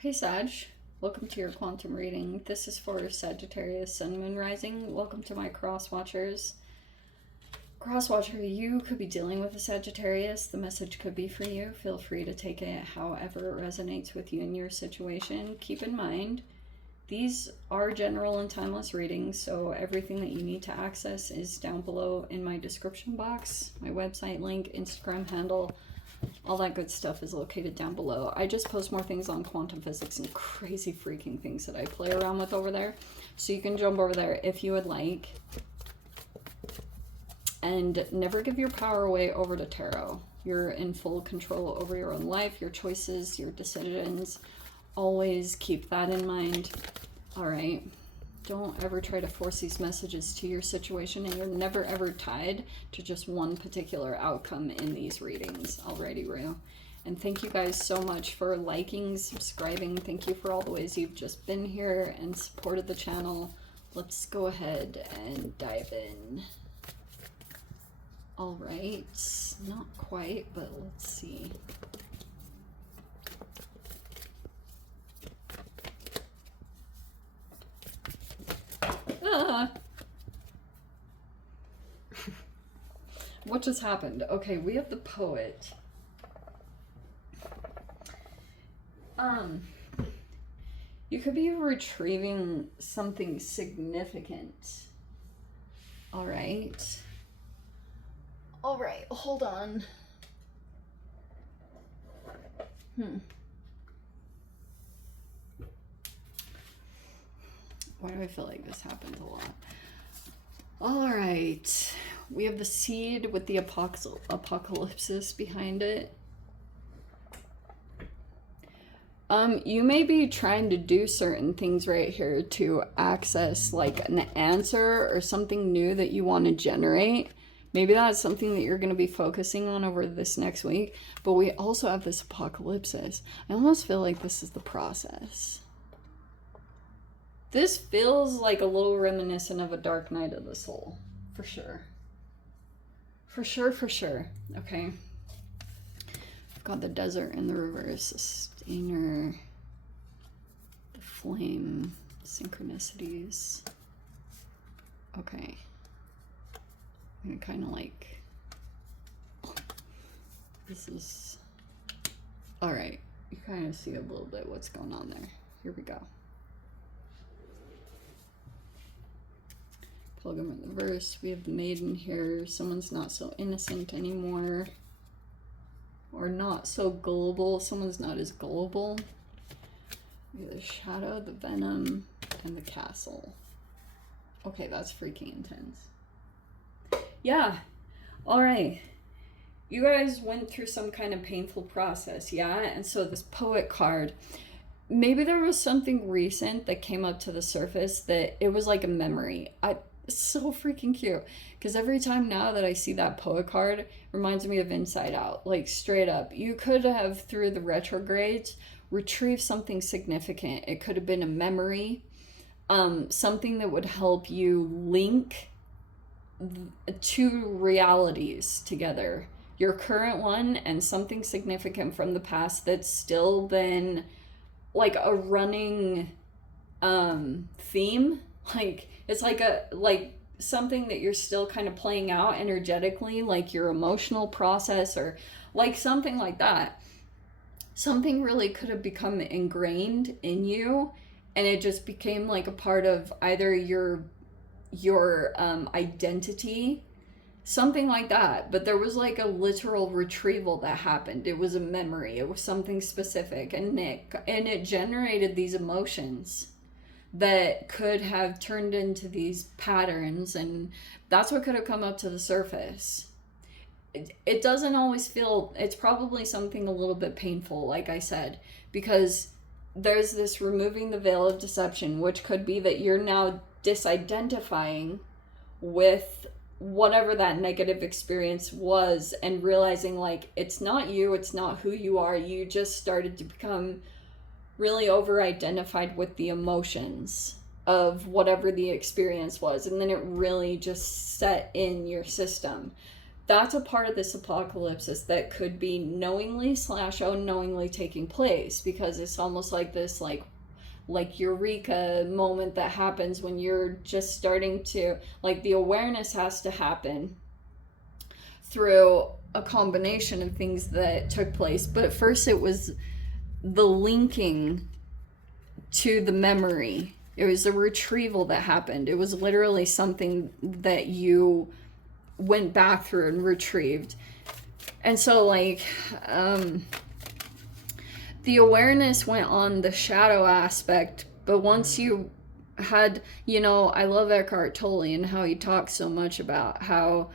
Hey Sag, welcome to your quantum reading. This is for Sagittarius Sun Moon Rising. Welcome to my cross watchers. Cross watcher, you could be dealing with a Sagittarius. The message could be for you. Feel free to take it however it resonates with you in your situation. Keep in mind, these are general and timeless readings, so everything that you need to access is down below in my description box. My website link, Instagram handle, all that good stuff is located down below. I just post more things on quantum physics and crazy freaking things that I play around with over there. So you can jump over there if you would like. And never give your power away over to tarot. You're in full control over your own life, your choices, your decisions. Always keep that in mind. All right. Don't ever try to force these messages to your situation, and you're never ever tied to just one particular outcome in these readings. Alrighty, Rue. And thank you guys so much for liking, subscribing. Thank you for all the ways you've just been here and supported the channel. Let's go ahead and dive in. All right, not quite, but let's see. What just happened? Okay, we have the poet. You could be retrieving something significant. All right. All right, hold on. Why do I feel like this happens a lot? All right, we have the seed with the apocalypsis behind it. You may be trying to do certain things right here to access like an answer or something new that you want to generate. Maybe that's something that you're going to be focusing on over this next week. But we also have this apocalypsis. I almost feel like this is the process. This feels like a little reminiscent of a dark night of the soul. For sure. For sure, for sure. Okay. I've got the desert in the reverse. The stainer. The flame. Synchronicities. Okay. I'm gonna kind of like... This is... Alright. You kind of see a little bit what's going on there. Here we go. Pilgrim in the verse. We have the maiden here. Someone's not so innocent anymore. Or not so gullible. Someone's not as gullible. We have the shadow, the venom, and the castle. Okay, that's freaking intense. Yeah. Alright. You guys went through some kind of painful process, yeah? And so this poet card, maybe there was something recent that came up to the surface that it was like a memory. It's so freaking cute, because every time now that I see that poet card, it reminds me of Inside Out. Like, straight up, you could have, through the retrogrades, retrieved something significant. It could have been a memory, something that would help you link two realities together, your current one and something significant from the past that's still been like a running theme. Like, it's like something that you're still kind of playing out energetically, like your emotional process or like something like that. Something really could have become ingrained in you, and it just became like a part of either your identity, something like that. But there was like a literal retrieval that happened. It was a memory. It was something specific, and it generated these emotions that could have turned into these patterns, and that's what could have come up to the surface. It doesn't always feel, it's probably something a little bit painful, like I said, because there's this removing the veil of deception, which could be that you're now disidentifying with whatever that negative experience was and realizing like it's not you, it's not who you are. You just started to become really over-identified with the emotions of whatever the experience was, and then it really just set in your system. that's a part of this apocalypse that could be knowingly / unknowingly taking place, because it's almost like this like eureka moment that happens when you're just starting to, like, the awareness has to happen through a combination of things that took place. But at first it was the linking to the memory. It was a retrieval that happened. It was literally something that you went back through and retrieved. And so, like, the awareness went on the shadow aspect, but once you had, you know, I love Eckhart Tolle and how he talks so much about how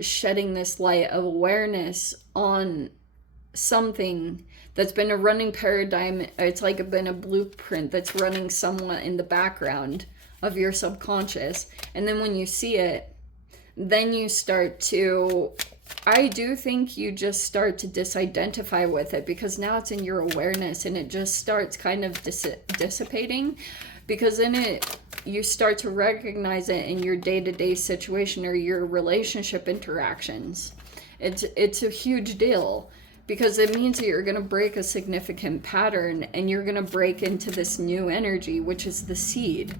shedding this light of awareness on something that's been a running paradigm, it's like been a blueprint that's running somewhat in the background of your subconscious. And then when you see it, then you start to, I do think you just start to disidentify with it, because now it's in your awareness and it just starts kind of dissipating, because in it you start to recognize it in your day-to-day situation or your relationship interactions. It's a huge deal, because it means that you're going to break a significant pattern and you're going to break into this new energy, which is the seed.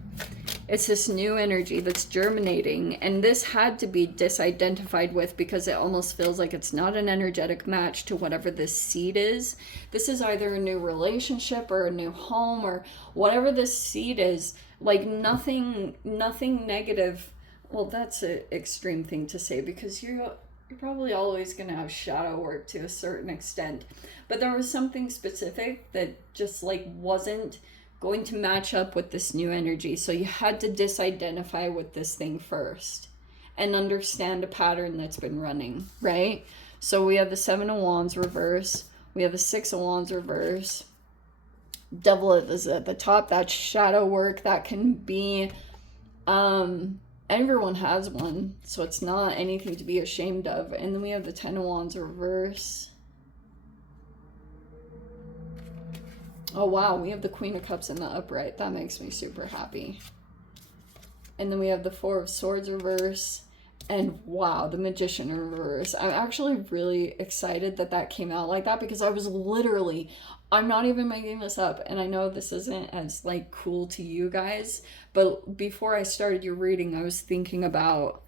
It's this new energy that's germinating, and this had to be disidentified with, because it almost feels like it's not an energetic match to whatever this seed is. This is either a new relationship or a new home or whatever this seed is. Like, nothing negative. Well, that's an extreme thing to say, because you're probably always going to have shadow work to a certain extent. But there was something specific that just, like, wasn't going to match up with this new energy. So you had to disidentify with this thing first and understand a pattern that's been running, right? So we have the Seven of Wands reverse. We have the Six of Wands reverse. Devil is at the top. That's shadow work. That can be, everyone has one, so it's not anything to be ashamed of. And then we have the Ten of Wands reverse. Oh wow, we have the Queen of Cups in the upright. That makes me super happy. And then we have the Four of Swords reverse. And wow, the Magician in reverse. I'm actually really excited that that came out like that, because I was literally, I'm not even making this up, and I know this isn't as, like, cool to you guys, but before I started your reading, I was thinking about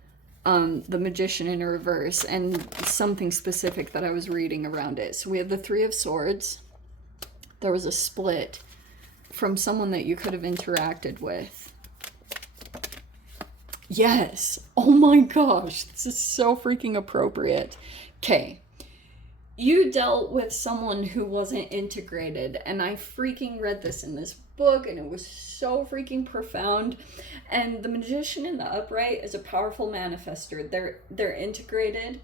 the Magician in reverse and something specific that I was reading around it. So we have the Three of Swords. There was a split from someone that you could have interacted with. Yes. Oh my gosh. This is so freaking appropriate. Okay. You dealt with someone who wasn't integrated, and I freaking read this in this book, and it was so freaking profound. And the Magician in the upright is a powerful manifester. They're integrated.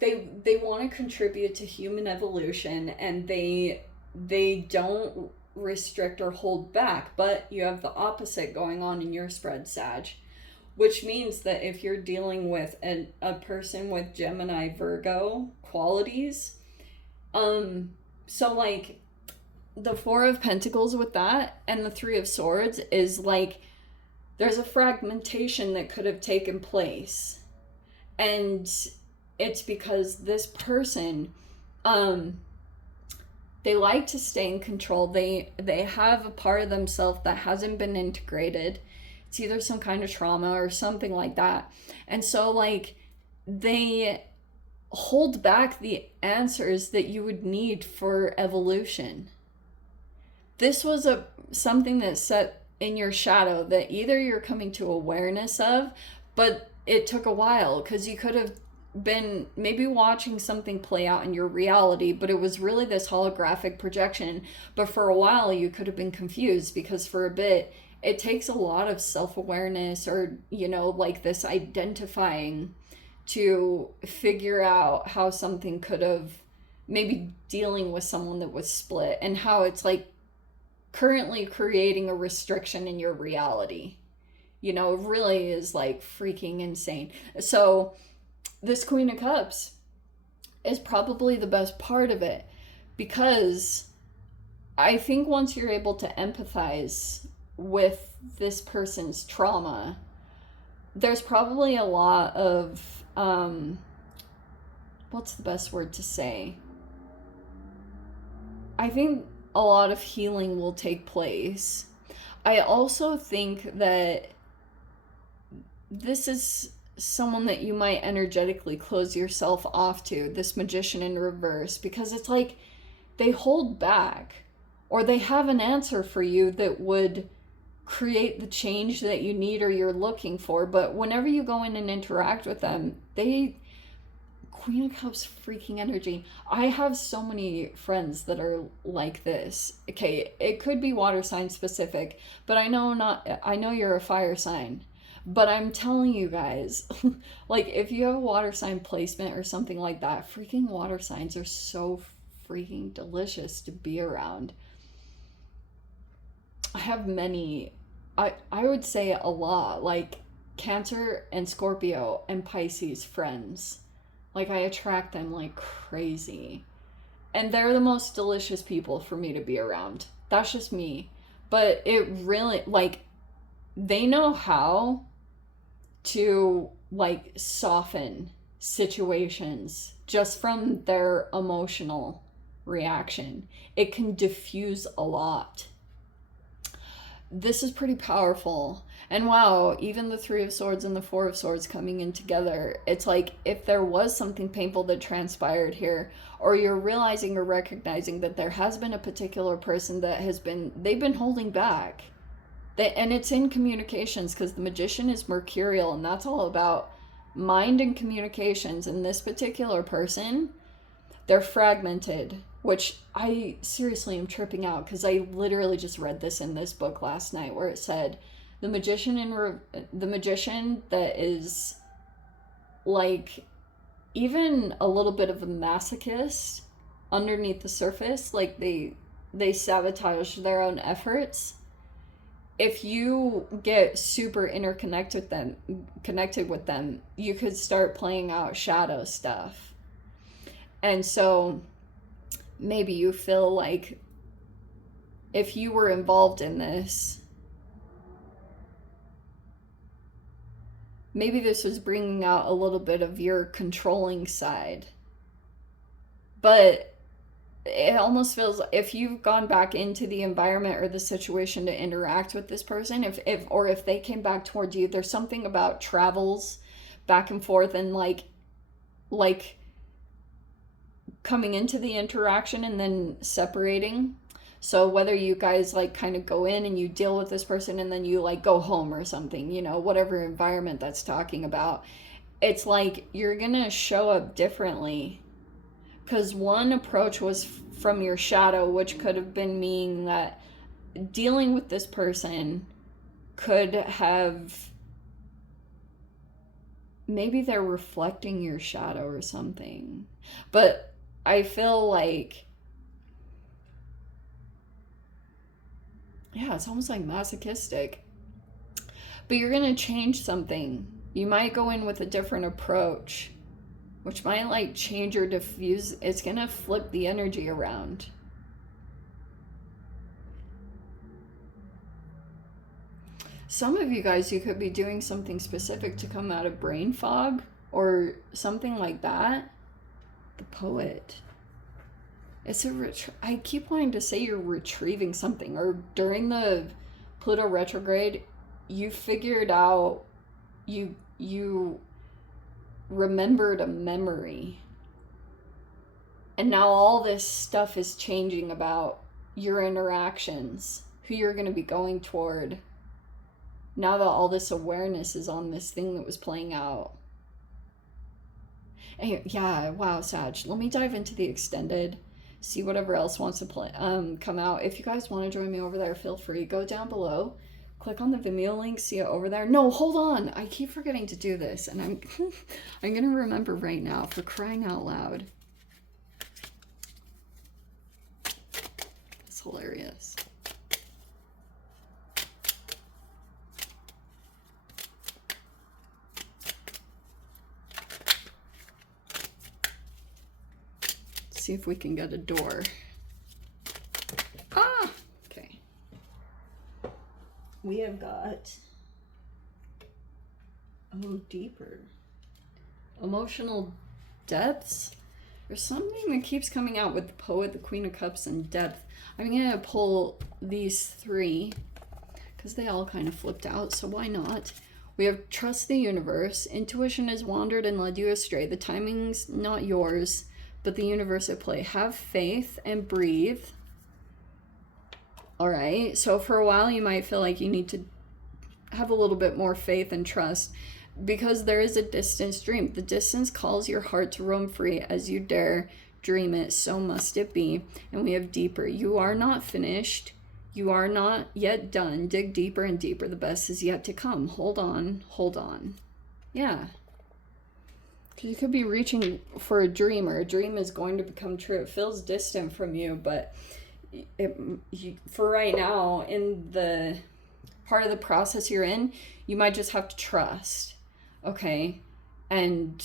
They want to contribute to human evolution, and they don't restrict or hold back. But you have the opposite going on in your spread, Sag, which means that if you're dealing with a person with Gemini Virgo qualities, so like the Four of Pentacles with that and the Three of Swords is like there's a fragmentation that could have taken place, and it's because this person, they like to stay in control. They have a part of themselves that hasn't been integrated. It's either some kind of trauma or something like that. And so, like, they hold back the answers that you would need for evolution. This was something that's set in your shadow that either you're coming to awareness of, but it took a while, because you could have been maybe watching something play out in your reality, but it was really this holographic projection. But for a while you could have been confused, because for a bit it takes a lot of self-awareness, or, you know, like this identifying to figure out how something could have, maybe dealing with someone that was split, and how it's like currently creating a restriction in your reality. You know, it really is like freaking insane. So this Queen of Cups is probably the best part of it, because I think once you're able to empathize with this person's trauma, there's probably a lot of, what's the best word to say? I think a lot of healing will take place. I also think that this is someone that you might energetically close yourself off to, this magician in reverse, because it's like they hold back, or they have an answer for you that would create the change that you need or you're looking for, but whenever you go in and interact with them, they... Queen of Cups freaking energy. I have so many friends that are like this. Okay, it could be water sign specific, but I know you're a fire sign. But I'm telling you guys, like, if you have a water sign placement or something like that, freaking water signs are so freaking delicious to be around. I have many, I would say a lot, like Cancer and Scorpio and Pisces friends. Like, I attract them like crazy. And they're the most delicious people for me to be around. That's just me. But it really, like, they know how to, like, soften situations just from their emotional reaction. It can diffuse a lot. This is pretty powerful. And wow, even the Three of Swords and the Four of Swords coming in together, it's like if there was something painful that transpired here, or you're realizing or recognizing that there has been a particular person that they've been holding back. And it's in communications, because the Magician is mercurial, and that's all about mind and communications. And this particular person, they're fragmented, which I seriously am tripping out, because I literally just read this in this book last night where it said the magician that is like even a little bit of a masochist underneath the surface, like they sabotage their own efforts. If you get super connected with them, you could start playing out shadow stuff. And so maybe you feel like if you were involved in this, maybe this was bringing out a little bit of your controlling side. But it almost feels like if you've gone back into the environment or the situation to interact with this person, if they came back towards you, there's something about travels back and forth and like coming into the interaction and then separating. So whether you guys like kind of go in and you deal with this person and then you like go home or something, you know, whatever environment that's talking about, it's like you're gonna show up differently. Because one approach was from your shadow, which could have been meaning that dealing with this person could have, maybe they're reflecting your shadow or something. But I feel like, yeah, it's almost like masochistic. But you're going to change something. You might go in with a different approach, which might like change or diffuse. It's going to flip the energy around. Some of you guys, you could be doing something specific to come out of brain fog or something like that. The Poet. It's I keep wanting to say you're retrieving something, or during the Pluto retrograde, you figured out, you remembered a memory. And now all this stuff is changing about your interactions, who you're going to be going toward. Now that all this awareness is on this thing that was playing out. And yeah, wow, Sag. Let me dive into the extended. See whatever else wants to come out. If you guys want to join me over there, feel free. Go down below. Click on the Vimeo link. See it over there. No, hold on. I keep forgetting to do this. And I'm going to remember right now, for crying out loud. It's hilarious. See if we can get a door. Ah! Okay. We have got Oh, deeper. Emotional depths? There's something that keeps coming out with the Poet, the Queen of Cups, and depth. I'm gonna pull these three because they all kind of flipped out, so why not? We have trust the universe. Intuition has wandered and led you astray. The timing's not yours, but the universe at play. Have faith and breathe. All right, so for a while you might feel like you need to have a little bit more faith and trust because there is a distance dream. The distance calls your heart to roam free as you dare dream it, so must it be. And we have deeper. You are not finished. You are not yet done. Dig deeper and deeper. The best is yet to come. Hold on. Hold on. Yeah. Because you could be reaching for a dream, or a dream is going to become true. It feels distant from you, but for right now, in the part of the process you're in, you might just have to trust, okay? And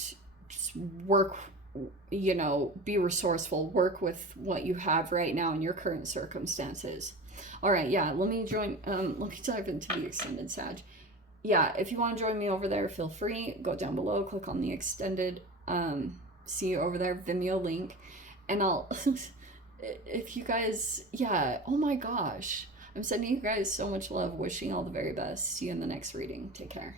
just work, you know, be resourceful. Work with what you have right now in your current circumstances. All right, yeah, let me dive into the extended Sag. Yeah, if you want to join me over there, feel free. Go down below, click on the extended, see you over there, Vimeo link. And I'll, if you guys, yeah, oh my gosh. I'm sending you guys so much love, wishing all the very best. See you in the next reading. Take care.